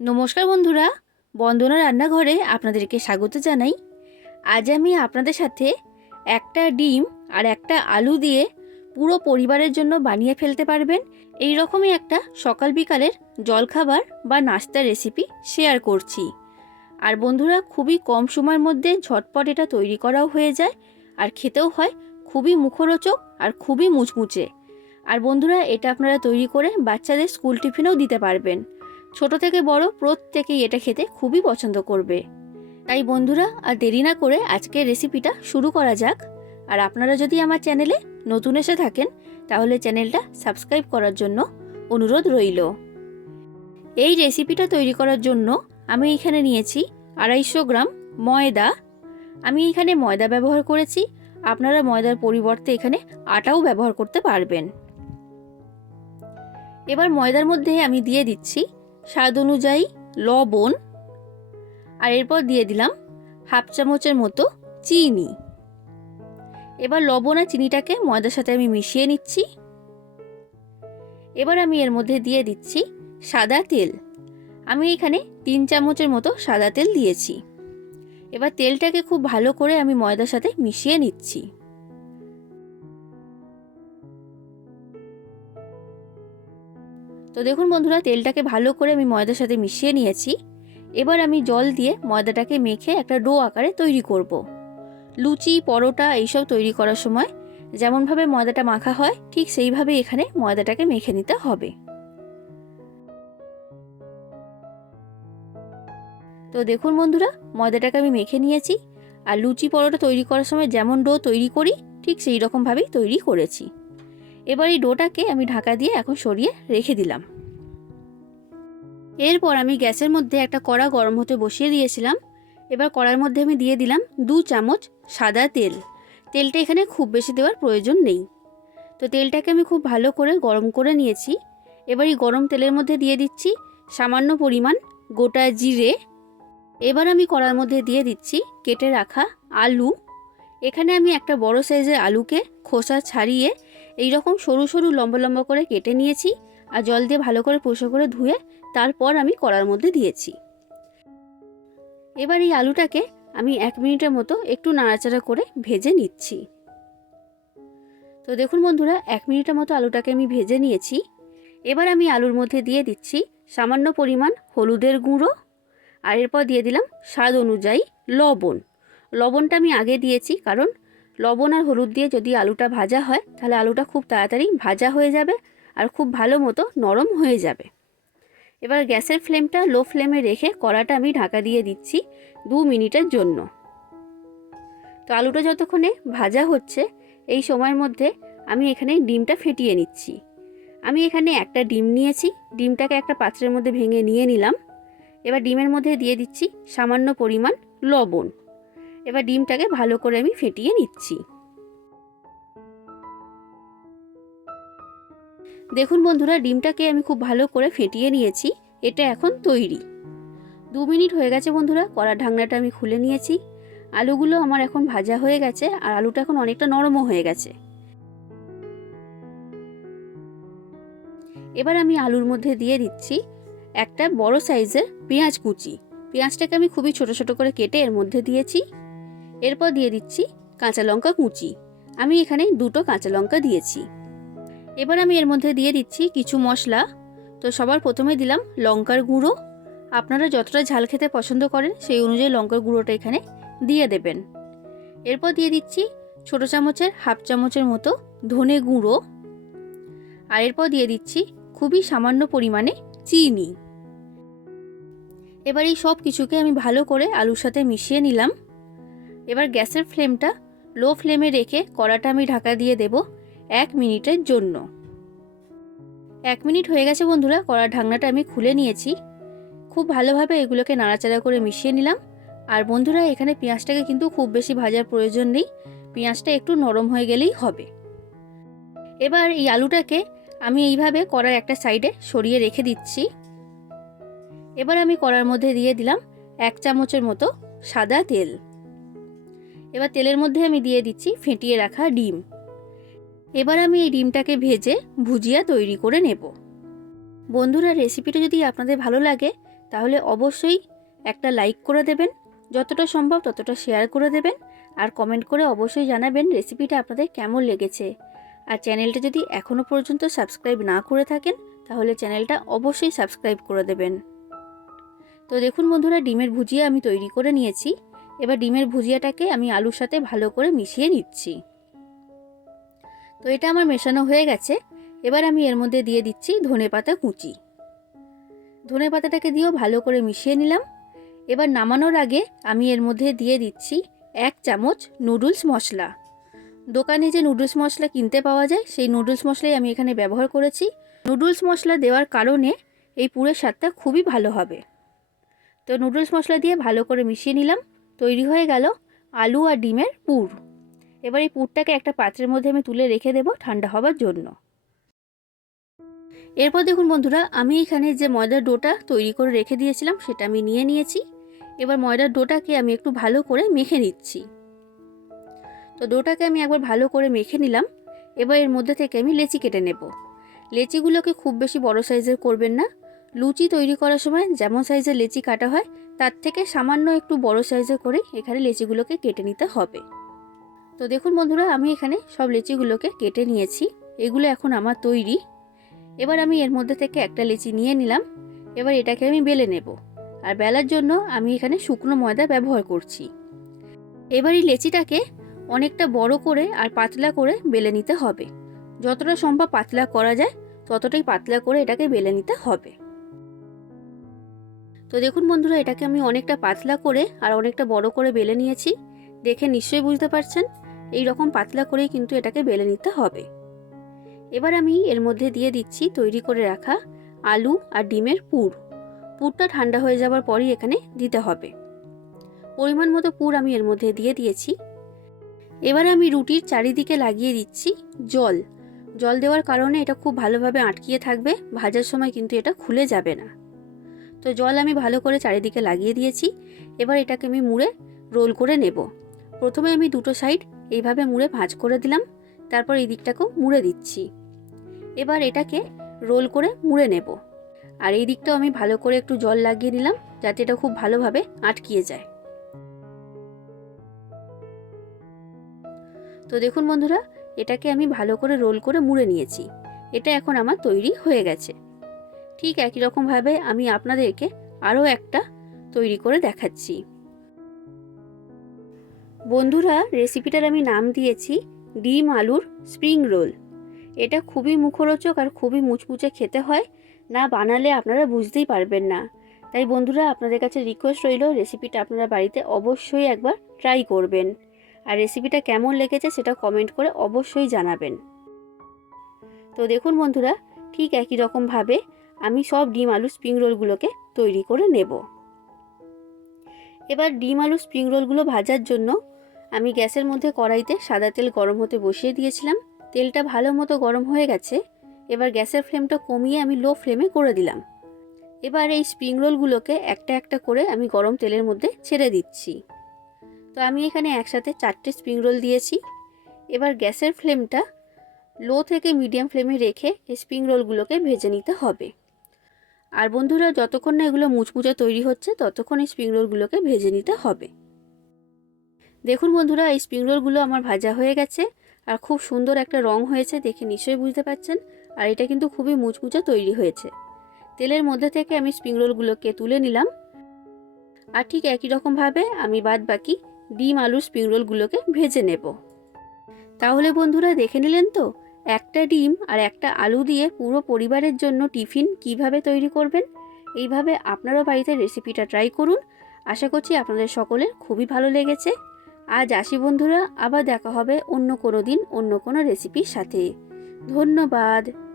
নমস্কার বন্ধুরা, বন্দনা রান্নাঘরে আপনাদেরকে স্বাগত জানাই। আজ আমি আপনাদের সাথে একটা ডিম আর একটা আলু দিয়ে পুরো পরিবারের জন্য বানিয়ে ফেলতে পারবেন। এই রকমই একটা সকাল বিকালের জলখাবার বা নাস্তার রেসিপি শেয়ার করছি। আর বন্ধুরা, খুবই কম সময়ের মধ্যে ঝটপট এটা তৈরি করাও হয়ে যায় আর খেতেও হয় খুবই মুখরোচক আর খুবই মুচমুচে। আর বন্ধুরা, এটা আপনারা তৈরি করে বাচ্চাদের স্কুল টিফিনেও দিতে পারবেন। ছোট থেকে বড় প্রত্যেকেই এটা খেতে খুবই পছন্দ করবে। তাই বন্ধুরা, আর দেরি না করে আজকের রেসিপিটা শুরু করা যাক। আর আপনারা যদি আমার চ্যানেলে নতুন এসে থাকেন, তাহলে চ্যানেলটা সাবস্ক্রাইব করার জন্য অনুরোধ রইল। এই রেসিপিটা তৈরি করার জন্য আমি এখানে নিয়েছি আড়াইশো গ্রাম ময়দা। আমি এখানে ময়দা ব্যবহার করেছি। আপনারা ময়দার পরিবর্তে এখানে আটাও ব্যবহার করতে পারবেন। এবার ময়দার মধ্যে আমি দিয়ে দিচ্ছি স্বাদ অনুযায়ী লবণ আর এরপর দিয়ে দিলাম হাফ চামচের মতো চিনি। এবার লবণ আর চিনিটাকে ময়দার সাথে আমি মিশিয়ে নিচ্ছি। এবার আমি এর মধ্যে দিয়ে দিচ্ছি সাদা তেল। আমি এখানে তিন চামচের মতো সাদা তেল দিয়েছি। এবার তেলটাকে খুব ভালো করে আমি ময়দার সাথে মিশিয়ে নিচ্ছি। তো দেখুন বন্ধুরা, তেলটাকে ভালো করে আমি ময়দার সাথে মিশিয়ে নিয়েছি। এবার আমি জল দিয়ে ময়দাটাকে মেখে একটা ডো আকারে তৈরি করব। লুচি, পরোটা এইসব তৈরি করার সময় যেমনভাবে ময়দাটা মাখা হয়, ঠিক সেইভাবে এখানে ময়দাটাকে মেখে নিতে হবে। তো দেখুন বন্ধুরা, ময়দাটাকে আমি মেখে নিয়েছি। আর লুচি, পরোটা তৈরি করার সময় যেমন ডো তৈরি করি, ঠিক সেই রকমভাবেই তৈরি করেছি। এবার এই ডোটাকে আমি ঢাকা দিয়ে এখন সরিয়ে রেখে দিলাম। এরপর আমি গ্যাসের মধ্যে একটা কড়া গরম হতে বসিয়ে দিয়েছিলাম। এবার কড়ার মধ্যে আমি দিয়ে দিলাম দু চামচ সাদা তেল। তেলটা এখানে খুব বেশি দেওয়ার প্রয়োজন নেই। তো তেলটাকে আমি খুব ভালো করে গরম করে নিয়েছি। এবার এই গরম তেলের মধ্যে দিয়ে দিচ্ছি সামান্য পরিমাণ গোটা জিরে। এবার আমি কড়ার মধ্যে দিয়ে দিচ্ছি কেটে রাখা আলু। এখানে আমি একটা বড় সাইজের আলুকে খোসা ছাড়িয়ে এই রকম সরু সরু লম্বা লম্বা করে কেটে নিয়েছি আর জল দিয়ে ভালো করে পরিষ্কার করে ধুয়ে তারপর আমি কড়ার মধ্যে দিয়েছি। এবার এই আলুটাকে আমি এক মিনিটের মতো একটু নাড়াচাড়া করে ভেজে নিচ্ছি। তো দেখুন বন্ধুরা, এক মিনিটের মতো আলুটাকে আমি ভেজে নিয়েছি। এবার আমি আলুর মধ্যে দিয়ে দিচ্ছি সামান্য পরিমাণ হলুদের গুঁড়ো আর এরপর দিয়ে দিলাম স্বাদ অনুযায়ী লবণ। লবণটা আমি আগে দিয়েছি কারণ লবণ আর হলুদ দিয়ে যদি আলুটা ভাজা হয়, তাহলে আলুটা খুব তাড়াতাড়ি ভাজা হয়ে যাবে আর খুব ভালো মতো নরম হয়ে যাবে। এবার গ্যাসের ফ্লেমটা লো ফ্লেমে রেখে কড়াটা আমি ঢাকা দিয়ে দিচ্ছি দু মিনিটের জন্য। তো আলুটা যতক্ষণে ভাজা হচ্ছে, এই সময়ের মধ্যে আমি এখানে ডিমটা ফেটিয়ে নিচ্ছি। আমি এখানে একটা ডিম নিয়েছি, ডিমটাকে একটা পাত্রের মধ্যে ভেঙে নিয়ে নিলাম। এবার ডিমের মধ্যে দিয়ে দিচ্ছি সামান্য পরিমাণ লবণ। এবার ডিমটাকে ভালো করে আমি ফেটিয়ে নিচ্ছি। দেখুন বন্ধুরা, ডিমটাকে আমি খুব ভালো করে ফেটিয়ে নিয়েছি, এটা এখন তৈরি। দু মিনিট হয়ে গেছে বন্ধুরা, কড়ার ঢাকনাটা আমি খুলে নিয়েছি। আলুগুলো আমার এখন ভাজা হয়ে গেছে, আর আলুটা এখন অনেকটা নরমও হয়ে গেছে। এবার আমি আলুর মধ্যে দিয়ে দিচ্ছি একটা বড় সাইজের পেঁয়াজ কুচি। পেঁয়াজটাকে আমি খুবই ছোট ছোট করে কেটে এর মধ্যে দিয়েছি। এরপর দিয়ে দিচ্ছি কাঁচা লঙ্কা কুচি। আমি এখানে দুটো কাঁচা লঙ্কা দিয়েছি। এবার আমি এর মধ্যে দিয়ে দিচ্ছি কিছু মশলা। তো সবার প্রথমে দিলাম লঙ্কার গুঁড়ো। আপনারা যতটা ঝাল খেতে পছন্দ করেন সেই অনুযায়ী লঙ্কার গুঁড়োটা এখানে দিয়ে দেবেন। এরপর দিয়ে দিচ্ছি ছোট চামচের, হাফ চামচের মতো ধনে গুঁড়ো। আর এরপর দিয়ে দিচ্ছি খুবই সামান্য পরিমাণে চিনি। এবার এই সব কিছুকে আমি ভালো করে আলুর সাথে মিশিয়ে নিলাম। এবার গ্যাসের ফ্লেমটা লো ফ্লেমে রেখে কড়াটা আমি ঢাকা দিয়ে দেব এক মিনিটের জন্য। এক মিনিট হয়ে গেছে বন্ধুরা, কড়ার ঢাকনাটা আমি খুলে নিয়েছি। খুব ভালোভাবে এগুলোকে নাড়াচাড়া করে মিশিয়ে নিলাম। আর বন্ধুরা, এখানে পেঁয়াজটাকে কিন্তু খুব বেশি ভাজার প্রয়োজন নেই, পেঁয়াজটা একটু নরম হয়ে গেলেই হবে। এবার এই আলুটাকে আমি এইভাবে কড়ার একটা সাইডে সরিয়ে রেখে দিচ্ছি। এবার আমি কড়ার মধ্যে দিয়ে দিলাম এক চামচের মতো সাদা তেল। এবার তেলের মধ্যে আমি দিয়ে দিচ্ছি ফেটিয়ে রাখা ডিম। এবার আমি এই ডিমটাকে ভেজে ভুজিয়া তৈরি করে নেব। বন্ধুরা, রেসিপিটা যদি আপনাদের ভালো লাগে, তাহলে অবশ্যই একটা লাইক করে দেবেন, যতটা সম্ভব ততটা শেয়ার করে দেবেন, আর কমেন্ট করে অবশ্যই জানাবেন রেসিপিটা আপনাদের কেমন লেগেছে। আর চ্যানেলটা যদি এখনও পর্যন্ত সাবস্ক্রাইব না করে থাকেন, তাহলে চ্যানেলটা অবশ্যই সাবস্ক্রাইব করে দেবেন। তো দেখুন বন্ধুরা, ডিমের ভুজিয়া আমি তৈরি করে নিয়েছি। এবার ডিমের ভুজিয়াটাকে আমি আলুর সাথে ভালো করে মিশিয়ে নিচ্ছি। তো এটা আমার মেশানো হয়ে গেছে। এবার আমি এর মধ্যে দিয়ে দিচ্ছি ধনে পাতা কুচি। ধনে পাতাটাকে দিয়েও ভালো করে মিশিয়ে নিলাম। এবার নামানোর আগে আমি এর মধ্যে দিয়ে দিচ্ছি এক চামচ নুডলস মশলা। দোকানে যে নুডলস মশলা কিনতে পাওয়া যায়, সেই নুডলস মশলাই আমি এখানে ব্যবহার করেছি। নুডলস মশলা দেওয়ার কারণে এই পুরের স্বাদটা খুবই ভালো হবে। তো নুডলস মশলা দিয়ে ভালো করে মিশিয়ে নিলাম। তৈরি হয়ে গেল আলু আর ডিমের পুর। এবার এই পুরটাকে একটা পাত্রের মধ্যে আমি তুলে রেখে দেবো ঠান্ডা হবার জন্য। এরপর দেখুন বন্ধুরা, আমি এখানে যে ময়দার ডোটা তৈরি করে রেখে দিয়েছিলাম সেটা আমি নিয়ে নিয়েছি। এবার ময়দার ডোটাকে আমি একটু ভালো করে মেখে নিচ্ছি। তো ডোটাকে আমি একবার ভালো করে মেখে নিলাম। এবার এর মধ্যে থেকে আমি লেচি কেটে নেব। লেচিগুলোকে খুব বেশি বড় সাইজের করবেন না। লুচি তৈরি করার সময় যেমন সাইজের লেচি কাটা হয়, তার থেকে সামান্য একটু বড় সাইজের করে এখানে লেচিগুলোকে কেটে নিতে হবে। তো দেখুন বন্ধুরা, আমি এখানে সব লেচিগুলোকে কেটে নিয়েছি। এগুলো এখন আমার তৈরি। এবার আমি এর মধ্যে থেকে একটা লেচি নিয়ে নিলাম। এবার এটাকে আমি বেলে নেব। আর বেলার জন্য আমি এখানে শুকনো ময়দা ব্যবহার করছি। এবার এই লেচিটাকে অনেকটা বড় করে আর পাতলা করে বেলে নিতে হবে। যতটা সম্ভব পাতলা করা যায়, ততটাই পাতলা করে এটাকে বেলে নিতে হবে। তো দেখুন বন্ধুরা, এটাকে আমি অনেকটা পাতলা করে আর অনেকটা বড় করে বেলে নিয়েছি। দেখে নিশ্চয়ই বুঝতে পারছেন, এই রকম পাতলা করেই কিন্তু এটাকে বেলে নিতে হবে। এবার আমি এর মধ্যে দিয়ে দিচ্ছি তৈরি করে রাখা আলু আর ডিমের পুর। পুরটা ঠান্ডা হয়ে যাওয়ার পরই এখানে দিতে হবে। পরিমাণ মতো পুর আমি এর মধ্যে দিয়ে দিয়েছি। এবার আমি রুটির চারিদিকে লাগিয়ে দিচ্ছি জল। জল দেওয়ার কারণে এটা খুব ভালোভাবে আটকিয়ে থাকবে, ভাজার সময় কিন্তু এটা খুলে যাবে না। তো জল আমি ভালো করে চারিদিকে লাগিয়ে দিয়েছি। এবার এটাকে আমি মুড়ে রোল করে নেব। প্রথমে আমি দুটো সাইড এইভাবে মুড়ে ভাঁজ করে দিলাম। তারপর এই দিকটাকেও মুড়ে দিচ্ছি। এবার এটাকে রোল করে মুড়ে নেব। আর এই দিকটাও আমি ভালো করে একটু জল লাগিয়ে নিলাম যাতে এটা খুব ভালোভাবে আটকিয়ে যায়। তো দেখুন বন্ধুরা, এটাকে আমি ভালো করে রোল করে মুড়ে নিয়েছি। এটা এখন আমার তৈরি হয়ে গেছে। ঠিক একই রকমভাবে আমি আপনাদেরকে আরও একটা তৈরি করে দেখাচ্ছি। বন্ধুরা রেসিপিটার আমি নাম দিয়েছি ডিম আলুর স্প্রিং রোল এটা খুবই মুখরোচক আর খুবই মুচমুচে খেতে হয়, না বানালে আপনারা বুঝতেই পারবেন না। তাই বন্ধুরা, আপনাদের কাছে রিকোয়েস্ট রইল রেসিপিটা আপনারা বাড়িতে অবশ্যই একবার ট্রাই করবেন। আর রেসিপিটা কেমন লেগেছে সেটা কমেন্ট করে অবশ্যই জানাবেন। তো দেখুন বন্ধুরা, ঠিক একই রকমভাবে আমি সব ডিম আলু স্প্রিং রোলগুলোকে তৈরি করে নেব। এবার ডিম আলু স্প্রিং রোলগুলো ভাজার জন্য আমি গ্যাসের মধ্যে কড়াইতে সাদা তেল গরম হতে বসিয়ে দিয়েছিলাম। তেলটা ভালো মতো গরম হয়ে গেছে। এবার গ্যাসের ফ্লেমটা কমিয়ে আমি লো ফ্লেমে করে দিলাম। এবার এই স্প্রিং রোলগুলোকে একটা একটা করে আমি গরম তেলের মধ্যে ছেড়ে দিচ্ছি। তো আমি এখানে একসাথে চারটে স্প্রিং রোল দিয়েছি। এবার গ্যাসের ফ্লেমটা লো থেকে মিডিয়াম ফ্লেমে রেখে এই স্প্রিং রোলগুলোকে ভেজে নিতে হবে। আর বন্ধুরা, যতক্ষণ না এগুলো মুচমুচে তৈরি হচ্ছে, ততক্ষণ এই স্প্রিং রোলগুলোকে ভেজে নিতে হবে। দেখুন বন্ধুরা, এই স্প্রিং রোলগুলো আমার ভাজা হয়ে গেছে, আর খুব সুন্দর একটা রং হয়েছে, দেখে নিশ্চয়ই বুঝতে পারছেন। আর এটা কিন্তু খুবই মুচমুচে তৈরি হয়েছে। তেলের মধ্যে থেকে আমি স্প্রিং রোলগুলোকে তুলে নিলাম। আর ঠিক একই রকমভাবে আমি বাদ বাকি ডিম আলুর স্প্রিং রোলগুলোকে ভেজে নেব। তাহলে বন্ধুরা, দেখে নিলেন তো? একটা ডিম আর একটা আলু দিয়ে পুরো পরিবারের জন্য টিফিন কীভাবে তৈরি করবেন? এইভাবে আপনারও বাড়িতে রেসিপিটা ট্রাই করুন। আশা করছি আপনাদের সকলের খুবই ভালো লেগেছে। আজ আসি বন্ধুরা, আবার দেখা হবে অন্য কোনো দিন অন্য কোনো রেসিপির সাথে। ধন্যবাদ।